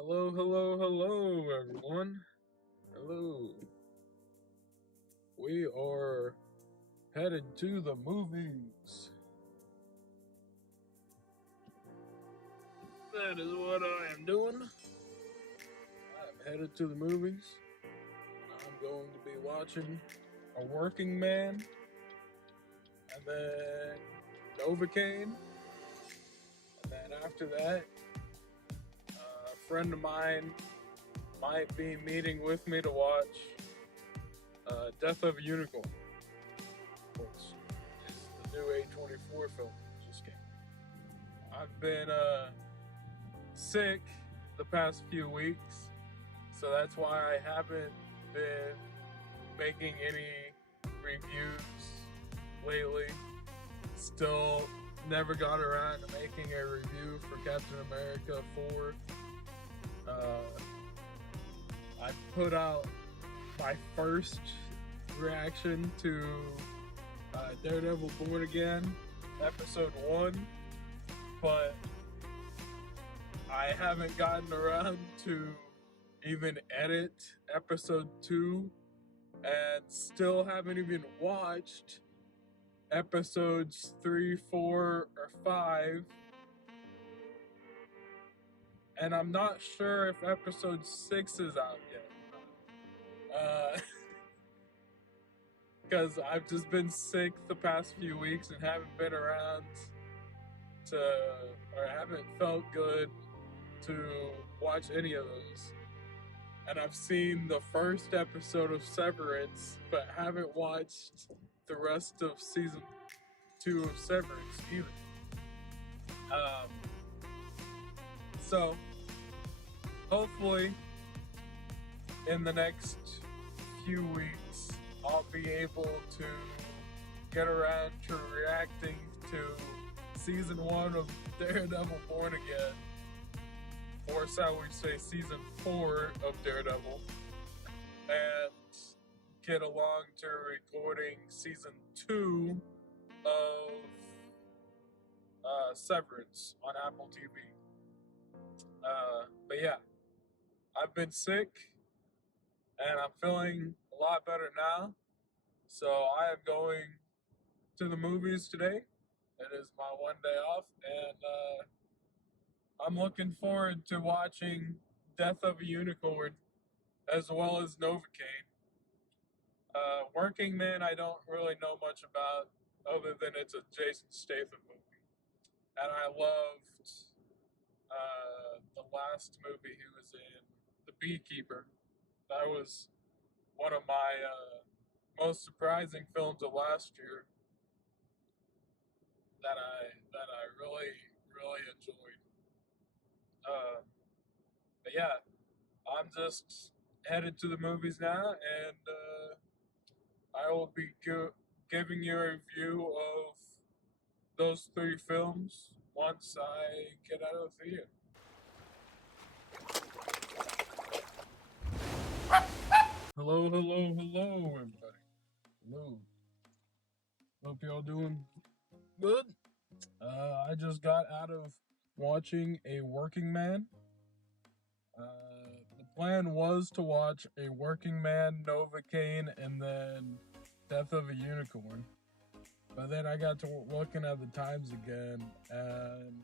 Hello, hello, hello, everyone. Hello. We are headed to the movies. That is what I am doing. I'm headed to the movies. I'm going to be watching A Working Man and then Novocaine. And then after that, a friend of mine might be meeting with me to watch Death of a Unicorn, which is the new A24 film that just came out. I've been sick the past few weeks, so that's why I haven't been making any reviews lately. Still never got around to making a review for Captain America 4. I put out my first reaction to Daredevil Born Again, episode 1, but I haven't gotten around to even edit episode 2 and still haven't even watched episodes 3, 4, or 5. And I'm not sure if episode 6 is out yet. Because I've just been sick the past few weeks and haven't been around or haven't felt good to watch any of those. And I've seen the first episode of Severance, but haven't watched the rest of season 2 of Severance either. So, hopefully, in the next few weeks, I'll be able to get around to reacting to season 1 of Daredevil Born Again, or shall we say season 4 of Daredevil, and get along to recording season 2 of Severance on Apple TV. But yeah, I've been sick and I'm feeling a lot better now, so I am going to the movies today. It is my one day off, and I'm looking forward to watching Death of a Unicorn as well as Novocaine. Working Man, I don't really know much about other than it's a Jason Statham movie, and I loved the last movie he was in, The Beekeeper. That was one of my most surprising films of last year that I really enjoyed. But yeah, I'm just headed to the movies now, and I will be giving you a review of those 3 films once I get out of the theater. Hello, hello, hello, everybody. Hello. Hope y'all doing good. I just got out of watching A Working Man. The plan was to watch A Working Man, Novocaine, and then Death of a Unicorn. But then I got to looking at the times again, and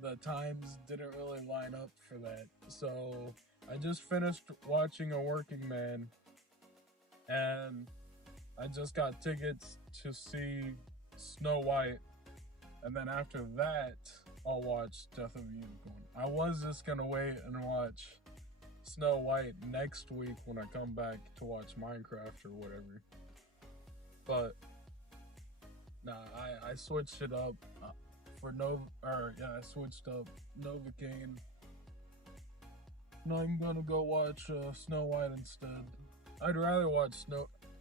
the times didn't really line up for that. So I just finished watching A Working Man, and I just got tickets to see Snow White, and then after that, I'll watch Death of a Unicorn. I was just gonna wait and watch Snow White next week when I come back to watch Minecraft or whatever. But nah, I switched it up for I switched up Novocaine. Now I'm gonna go watch Snow White instead. I'd rather watch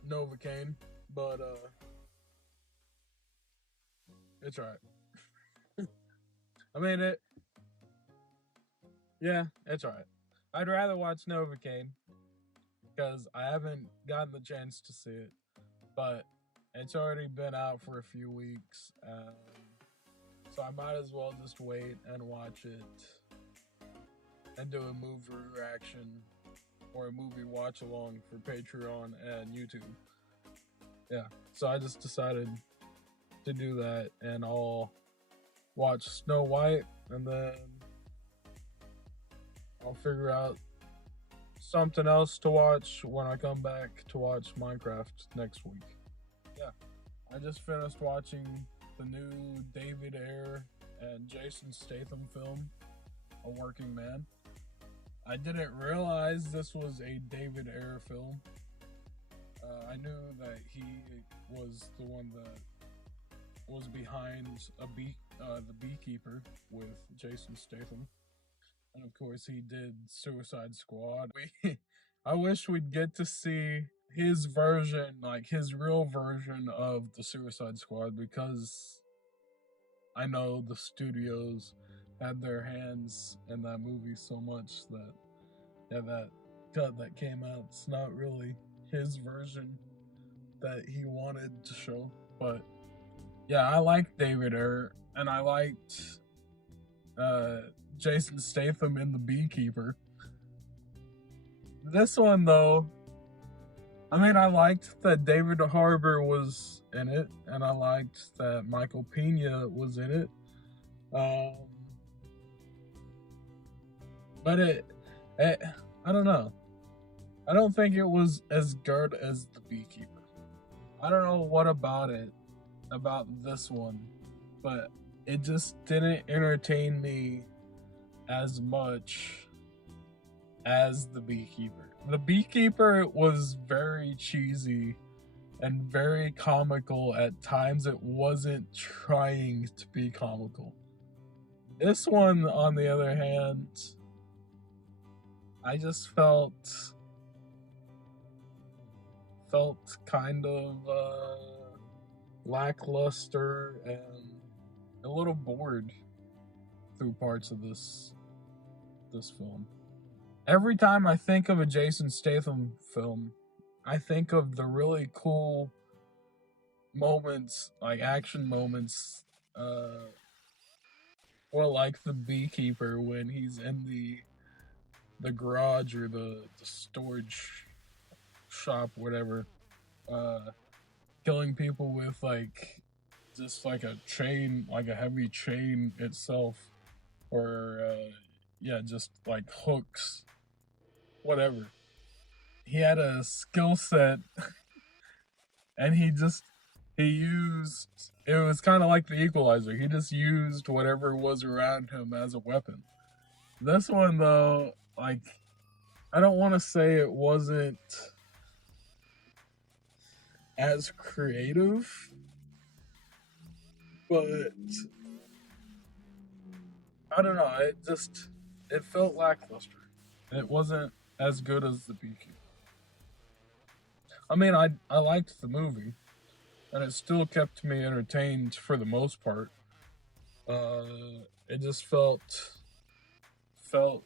Novocaine, but it's alright. I mean yeah, it's alright. I'd rather watch Novocaine because I haven't gotten the chance to see it, but it's already been out for a few weeks, so I might as well just wait and watch it and do a movie reaction or a movie watch along for Patreon and YouTube. Yeah, so I just decided to do that, and I'll watch Snow White, and then I'll figure out something else to watch when I come back to watch Minecraft next week. Yeah, I just finished watching the new David Ayer and Jason Statham film, A Working Man. I didn't realize this was a David Ayer film. I knew that he was the one that was behind the Beekeeper with Jason Statham, and of course he did Suicide Squad. I wish we'd get to see his version, like his real version of the Suicide Squad, because I know the studios had their hands in that movie so much that, yeah, that cut that came out, it's not really his version that he wanted to show. But yeah, I liked David Ayer, and I liked Jason Statham in The Beekeeper. This one, though, I mean, I liked that David Harbour was in it, and I liked that Michael Pena was in it. But it I don't know. I don't think it was as good as The Beekeeper. I don't know what about this one, but it just didn't entertain me as much as The Beekeeper. The Beekeeper was very cheesy and very comical at times. It wasn't trying to be comical. This one, on the other hand, I just felt kind of lackluster and a little bored through parts of this film. Every time I think of a Jason Statham film, I think of the really cool moments, like action moments, well, like The Beekeeper when he's in the garage or the storage shop, whatever, killing people with like just like a chain, like a heavy chain itself, or yeah, just like hooks, whatever. He had a skill set and he used, it was kind of like the Equalizer. He just used whatever was around him as a weapon. This one, though, like, I don't want to say it wasn't as creative, but I don't know, it felt lackluster. It wasn't as good as The Beekeeper. I mean, I liked the movie, and it still kept me entertained for the most part. It just felt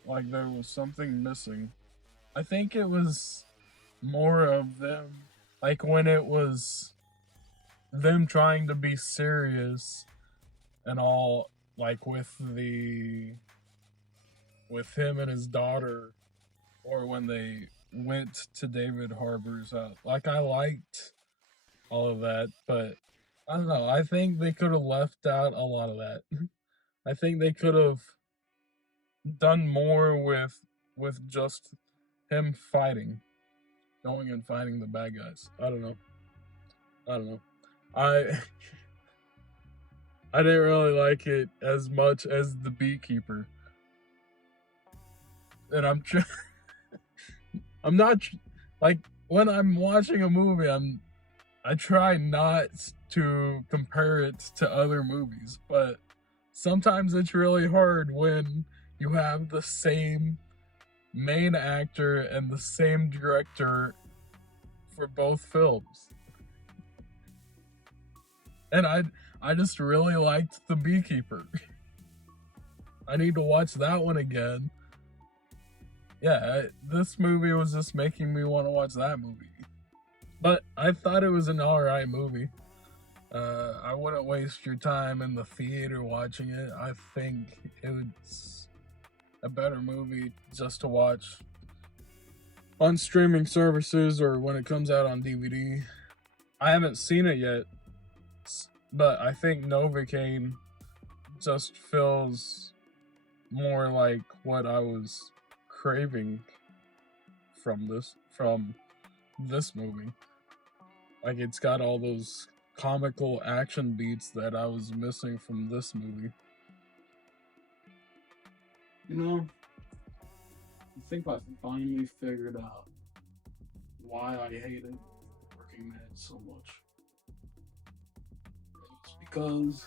like there was something missing. I think it was more of them, like when it was them trying to be serious and all, like with him and his daughter, or when they went to David Harbour's house. Like, I liked all of that, but I don't know. I think they could have left out a lot of that. I think they could have done more with just him going and fighting the bad guys. I don't know. I didn't really like it as much as The Beekeeper, and I'm not like, when I'm watching a movie, I try not to compare it to other movies, but sometimes it's really hard when you have the same main actor and the same director for both films. And I just really liked The Beekeeper. I need to watch that one again. Yeah, this movie was just making me want to watch that movie. But I thought it was an alright movie. I wouldn't waste your time in the theater watching it. I think a better movie just to watch on streaming services or when it comes out on DVD. I haven't seen it yet, but I think Novocaine just feels more like what I was craving from this movie. Like it's got all those comical action beats that I was missing from this movie. You know, I think I finally figured out why I hated Working Man so much. It's because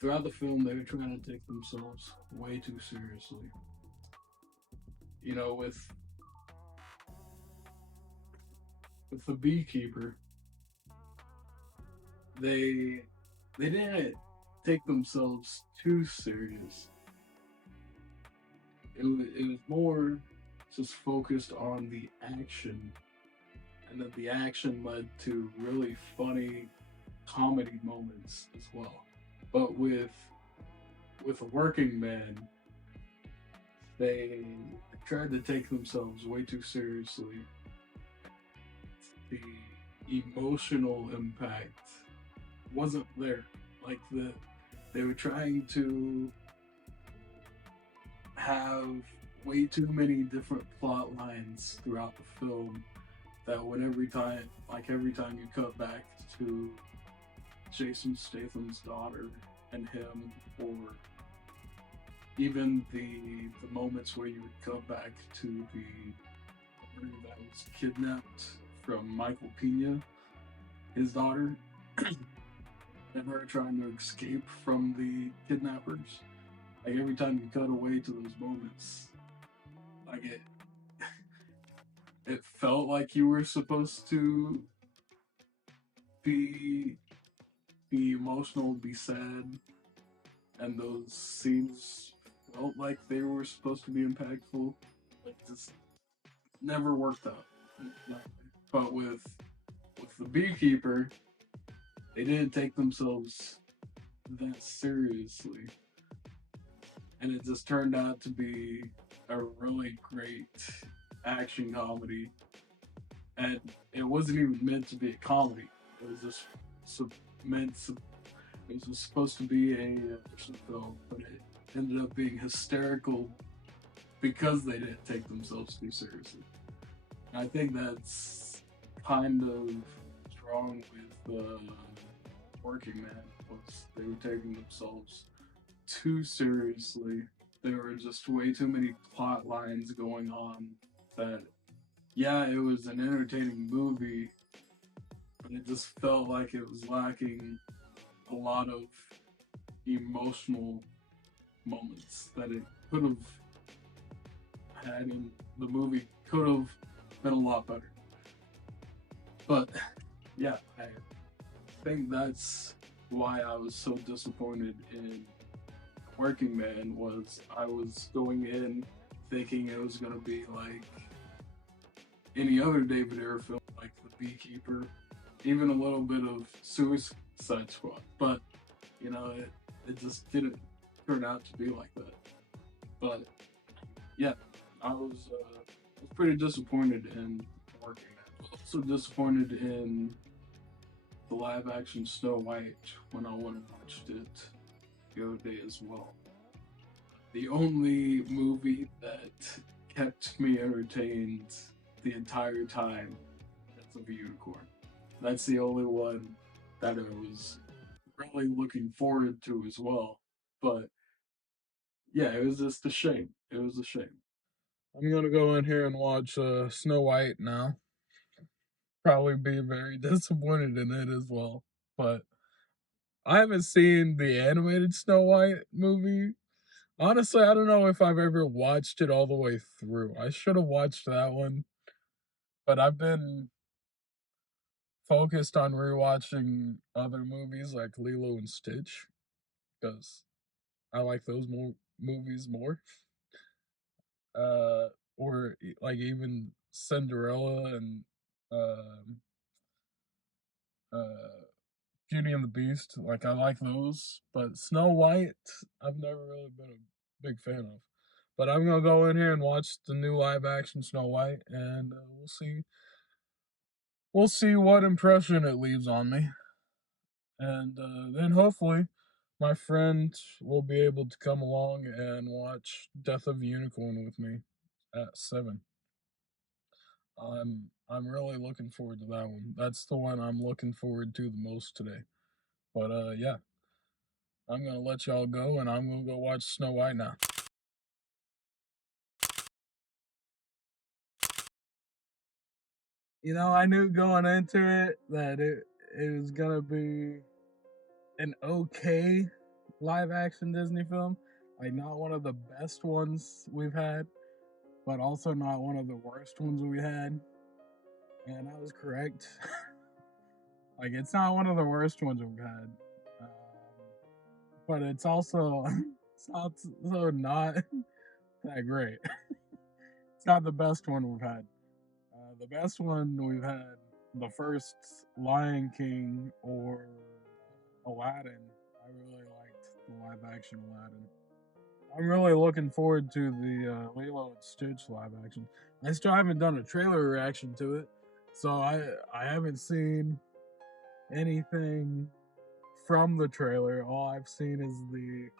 throughout the film they were trying to take themselves way too seriously. You know, with the beekeeper, they they didn't take themselves too serious. It was more just focused on the action, and that the action led to really funny comedy moments as well. But with a working man, they tried to take themselves way too seriously. The emotional impact wasn't there. Like they were trying to have way too many different plot lines throughout the film that when every time you cut back to Jason Statham's daughter and him, or even the moments where you would cut back to the girl that was kidnapped from Michael Pena, his daughter, and her trying to escape from the kidnappers. Like every time you cut away to those moments, like it felt like you were supposed to be be emotional, be sad, and those scenes felt like they were supposed to be impactful. Like just never worked out. But with the beekeeper, they didn't take themselves that seriously, and it just turned out to be a really great action comedy. And it wasn't even meant to be a comedy. It was just so meant to. It was supposed to be a action film, but it ended up being hysterical because they didn't take themselves too seriously. And I think that's kind of strong with Working Man was they were taking themselves too seriously. There were just way too many plot lines going on that yeah, it was an entertaining movie, but it just felt like it was lacking a lot of emotional moments that it could have had in the movie could have been a lot better. But yeah, I think that's why I was so disappointed in Working Man was I was going in thinking it was gonna be like any other David Ayer film, like The Beekeeper, even a little bit of Suicide Squad. But it just didn't turn out to be like that. But yeah, I was pretty disappointed in Working Man. Also disappointed in the live action Snow White when I went and watched it the other day as well. The only movie that kept me entertained the entire time, Death of a Unicorn. That's the only one that I was really looking forward to as well. But yeah, it was just a shame. It was a shame. I'm gonna go in here and watch Snow White now. Probably be very disappointed in it as well. But I haven't seen the animated Snow White movie. Honestly, I don't know if I've ever watched it all the way through. I should have watched that one, but I've been focused on rewatching other movies like Lilo and Stitch because I like those movies more. Or like even Cinderella and um uh Beauty and the Beast. Like I like those, but Snow White, I've never really been big fan of. But I'm gonna go in here and watch the new live action Snow White, and we'll see what impression it leaves on me, and then hopefully my friend will be able to come along and watch Death of a Unicorn with me at 7. I'm really looking forward to that one. That's the one I'm looking forward to the most today. But yeah, I'm gonna let y'all go, and I'm gonna go watch Snow White now. I knew going into it that it was gonna be an okay live action Disney film. Like not one of the best ones we've had, but also not one of the worst ones we had. And I was correct. Like it's not one of the worst ones we've had, um, but it's also it's also not that great. It's not the best one we've had. The best one we've had, the first Lion King or Aladdin. I really liked the live action Aladdin. I'm really looking forward to the Lilo and Stitch live action. I still haven't done a trailer reaction to it, so I haven't seen anything from the trailer. All I've seen is the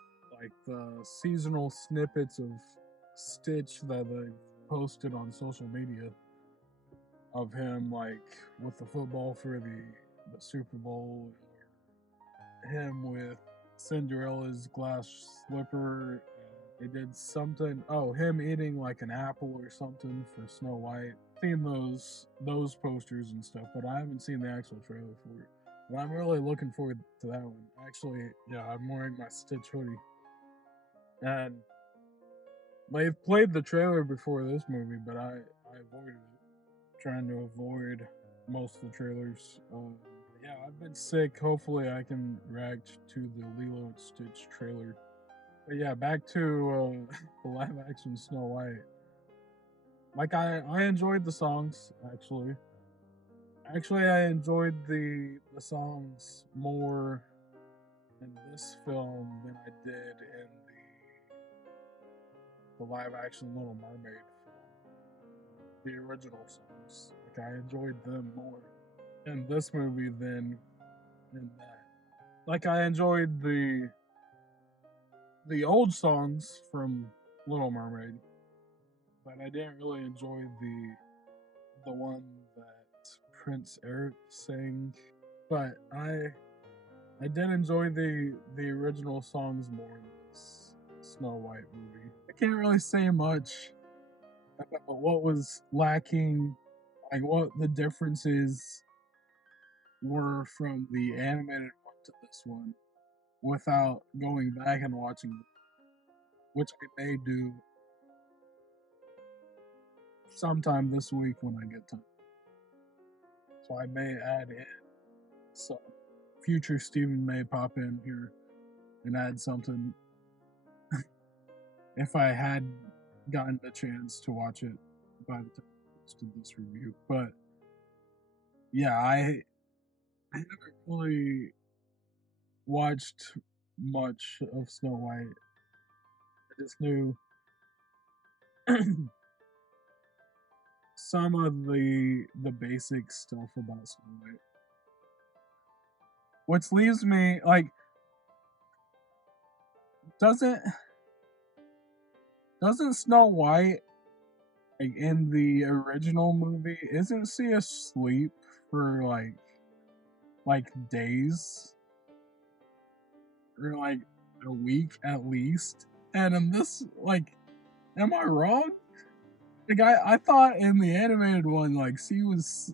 seasonal snippets of Stitch that they posted on social media of him like with the football for the Super Bowl, him with Cinderella's glass slipper. They did something. Oh, him eating like an apple or something for Snow White. Seen those posters and stuff, but I haven't seen the actual trailer for it. But I'm really looking forward to that one. Actually, yeah, I'm wearing my Stitch hoodie, and they've played the trailer before this movie, but I avoided it, trying to avoid most of the trailers. Yeah, I've been sick. Hopefully, I can react to the Lilo and Stitch trailer. But yeah, back to the live action Snow White. Like I enjoyed the songs actually. Actually, I enjoyed the songs more in this film than I did in the live action Little Mermaid film. The original songs. Like I enjoyed them more in this movie than in that. Like I enjoyed the old songs from Little Mermaid, but I didn't really enjoy the one that Prince Eric sang. But I did enjoy the original songs more in this Snow White movie. I can't really say much about what was lacking, like what the differences were from the animated one to this one, without going back and watching them, which I may do sometime this week when I get time. So I may add in some future Stephen may pop in here and add something if I had gotten the chance to watch it by the time I posted this review. But yeah, I haven't really watched much of Snow White. I just knew some of the basic stuff about Snow White. Which leaves me like doesn't doesn't Snow White like in the original movie isn't she asleep for like days or like a week at least? And in this, like, am I wrong? Like I thought in the animated one, like she was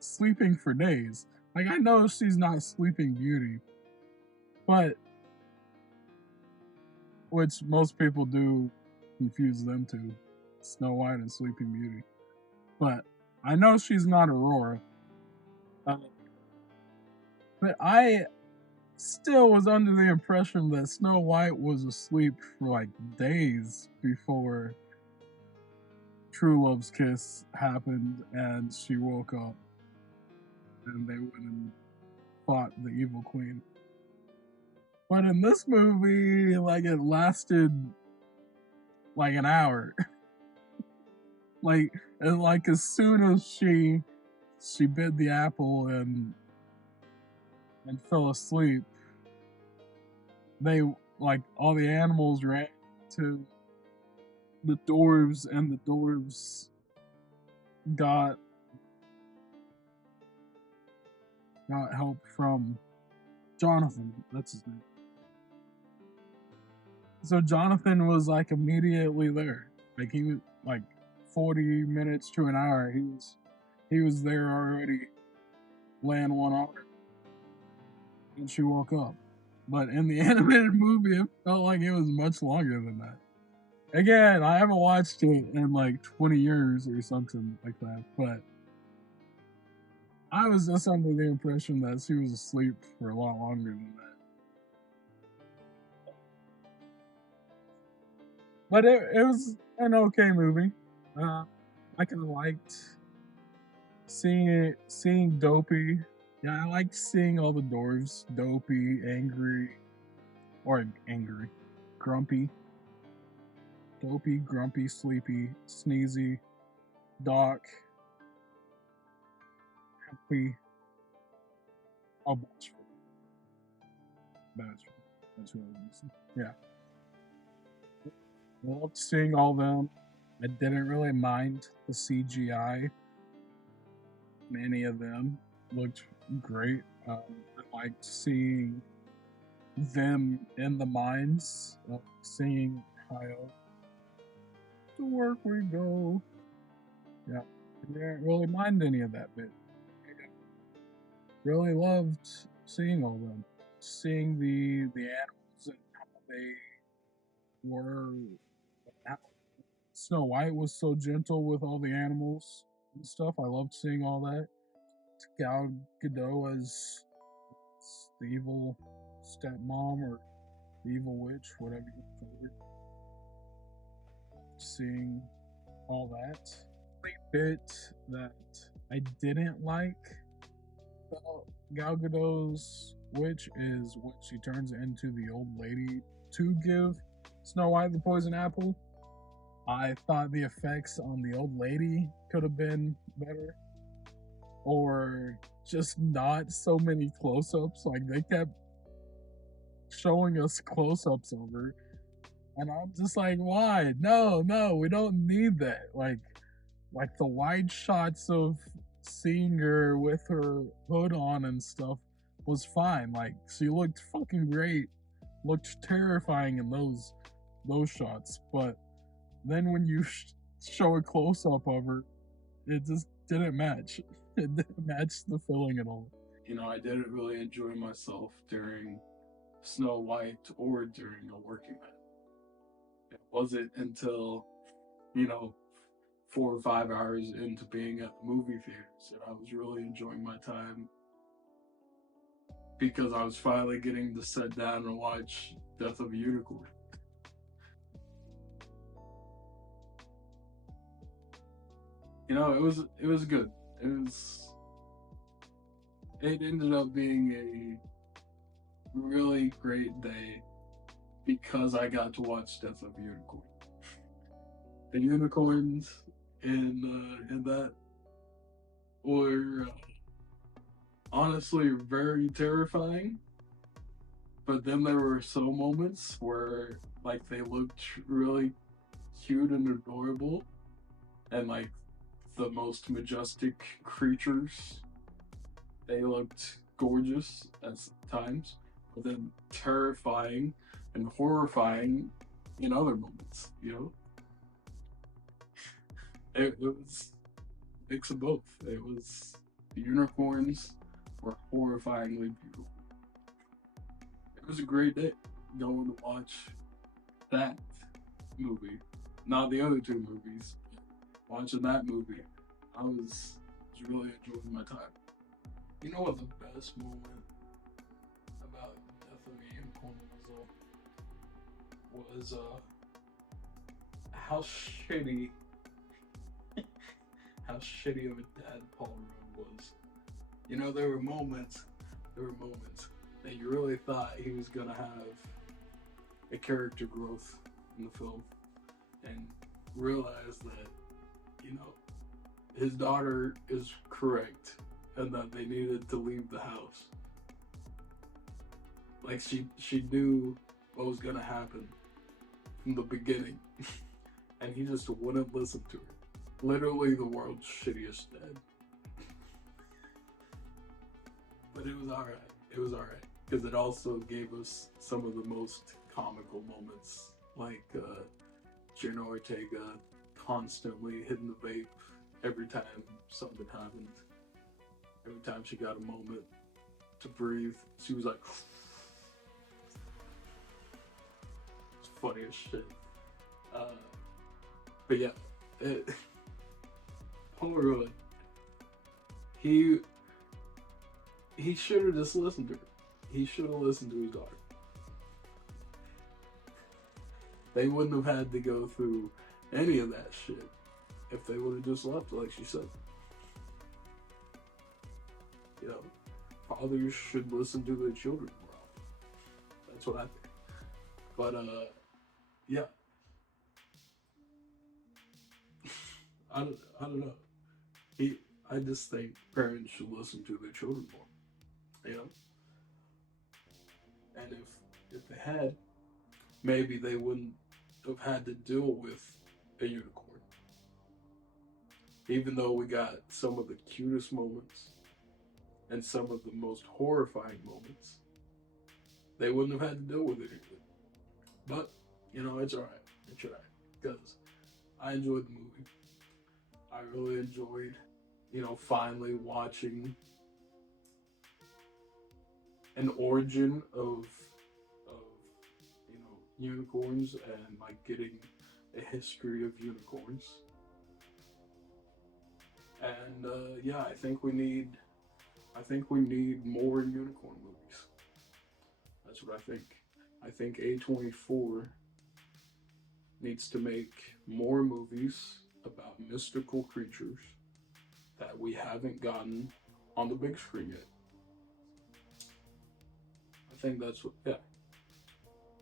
sleeping for days. Like I know she's not Sleeping Beauty, but which most people do confuse them to Snow White and Sleeping Beauty. But I know she's not Aurora. Uh, but I still was under the impression that Snow White was asleep for like days before True Love's Kiss happened and she woke up and they went and fought the evil queen. But in this movie, like it lasted like an hour. like as soon as she bit the apple and fell asleep, they like all the animals ran to the dwarves, and the dwarves got help from Jonathan. That's his name. So Jonathan was like immediately there. Like he was like 40 minutes to an hour. He was there already, laying one on her, and she woke up. But in the animated movie, it felt like it was much longer than that. Again, I haven't watched it in like 20 years or something like that, but I was just under the impression that she was asleep for a lot longer than that. But it was an okay movie. I kind of liked seeing Dopey. Yeah, I liked seeing all the dwarves. Dopey, angry, grumpy, Dopey, grumpy, sleepy, sneezy, Doc, happy, oh, bashful. That's what I was missing. Yeah, loved seeing all them. I didn't really mind the CGI. Many of them looked great. I liked seeing them in the mines, seeing Kyle. To work we go. Yeah, I didn't really mind any of that bit. Really loved seeing all of them, seeing the animals and how they were. How Snow White was so gentle with all the animals and stuff. I loved seeing all that. Gal Gadot as the evil stepmom or the evil witch, whatever you call it. Seeing all that. The bit that I didn't like about Gal Gadot's witch is when she turns into the old lady to give Snow White the poison apple. I thought the effects on the old lady could have been better, or just not so many close-ups. Like they kept showing us close-ups of her, and I'm just like, why? No, we don't need that. Like the wide shots of seeing her with her hood on and stuff was fine. Like she looked fucking great, looked terrifying in those shots. But then when you show a close up of her, it just didn't match. It didn't match the feeling at all. I didn't really enjoy myself during Snow White or during A Working Man. It wasn't until, 4 or 5 hours into being at the movie theaters that I was really enjoying my time, because I was finally getting to sit down and watch Death of a Unicorn. It was good. It ended up being a really great day because I got to watch Death of a Unicorn. The unicorns in that were honestly very terrifying, but then there were some moments where like they looked really cute and adorable, and like the most majestic creatures, they looked gorgeous at times, but then terrifying and horrifying in other moments. It was a mix of both. It was the unicorns were horrifyingly beautiful. It was a great day going to watch that movie, not the other two movies. Watching that movie, I was really enjoying my time. You know what the best moment about Death of a Unicorn was how shitty of a dad Paul Rudd was. There were moments that you really thought he was gonna have a character growth in the film, realize that, you know, his daughter is correct and that they needed to leave the house. Like she knew what was gonna happen from the beginning, and he just wouldn't listen to her. Literally the world's shittiest dad. But it was alright. It was alright. Because it also gave us some of the most comical moments. Like Jenna Ortega constantly hitting the vape every time something happened. Every time she got a moment to breathe, she was like, it's funny as shit. But yeah, Paul Rudd, he should have just listened to her. He should have listened to his daughter. They wouldn't have had to go through any of that shit if they would have just left, like she said. You know, fathers should listen to their children more often. That's what I think. But yeah. I don't know. I just think parents should listen to their children more. You know? And if they had, maybe they wouldn't have had to deal with a unicorn. Even though we got some of the cutest moments and some of the most horrifying moments, they wouldn't have had to deal with it either. But, you know, it's alright. It's alright. Because I enjoyed the movie. I really enjoyed, you know, finally watching an origin of you know, unicorns, and like getting a history of unicorns. And yeah, I think we need more unicorn movies. That's what I think. I think A24 needs to make more movies about mystical creatures that we haven't gotten on the big screen yet. I think that's what, yeah.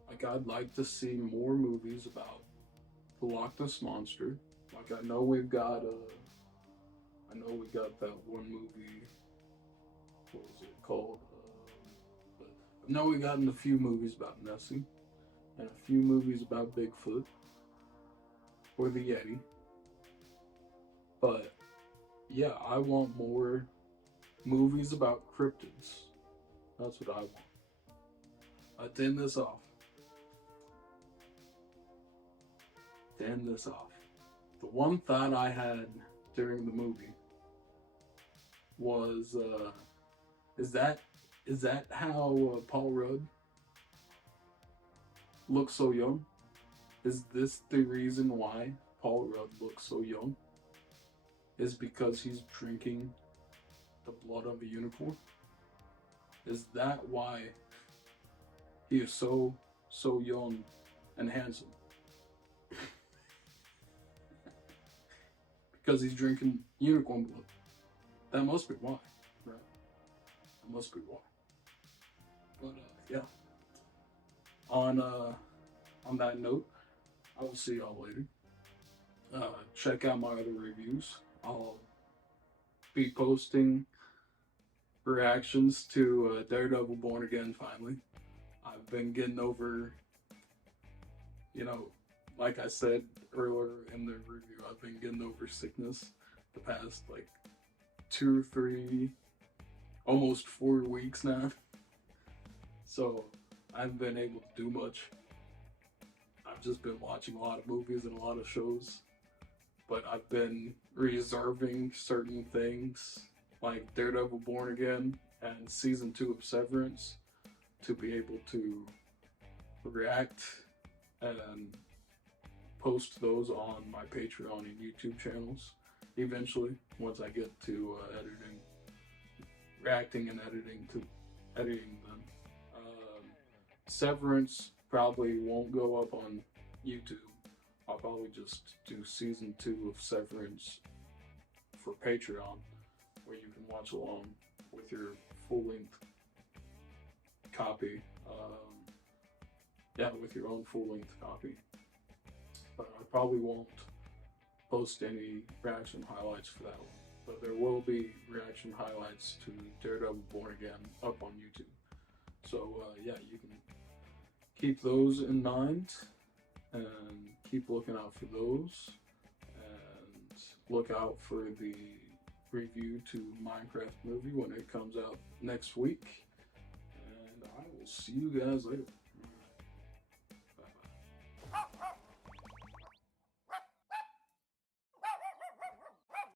Like, I'd like to see more movies about the Loch Ness Monster. Like, I know we got that one movie, what was it called? But I know we gotten a few movies about Nessie, and a few movies about Bigfoot, or the Yeti. But yeah, I want more movies about cryptids. That's what I want. To end this off. The one thought I had during the movie was, is that how Paul Rudd looks so young? Is this the reason why Paul Rudd looks so young? Is because he's drinking the blood of a unicorn? Is that why he is so young and handsome? Because he's drinking unicorn blood. That must be why, right? That must be why. But yeah. On that note, I will see y'all later. Check out my other reviews. I'll be posting reactions to Daredevil Born Again finally. I've been getting over, you know, like I said earlier in the review, I've been getting over sickness the past like 2 or 3, almost 4 weeks now. So I haven't been able to do much. I've just been watching a lot of movies and a lot of shows. But I've been reserving certain things like Daredevil Born Again and Season 2 of Severance to be able to react and post those on my Patreon and YouTube channels eventually, once I get to reacting and editing them. Severance probably won't go up on YouTube. I'll probably just do Season 2 of Severance for Patreon, where you can watch along with your full-length copy. With your own full-length copy. But I probably won't post any reaction highlights for that one. But there will be reaction highlights to Daredevil Born Again up on YouTube. So yeah, you can keep those in mind and keep looking out for those. And look out for the review to Minecraft movie when it comes out next week. And I will see you guys later.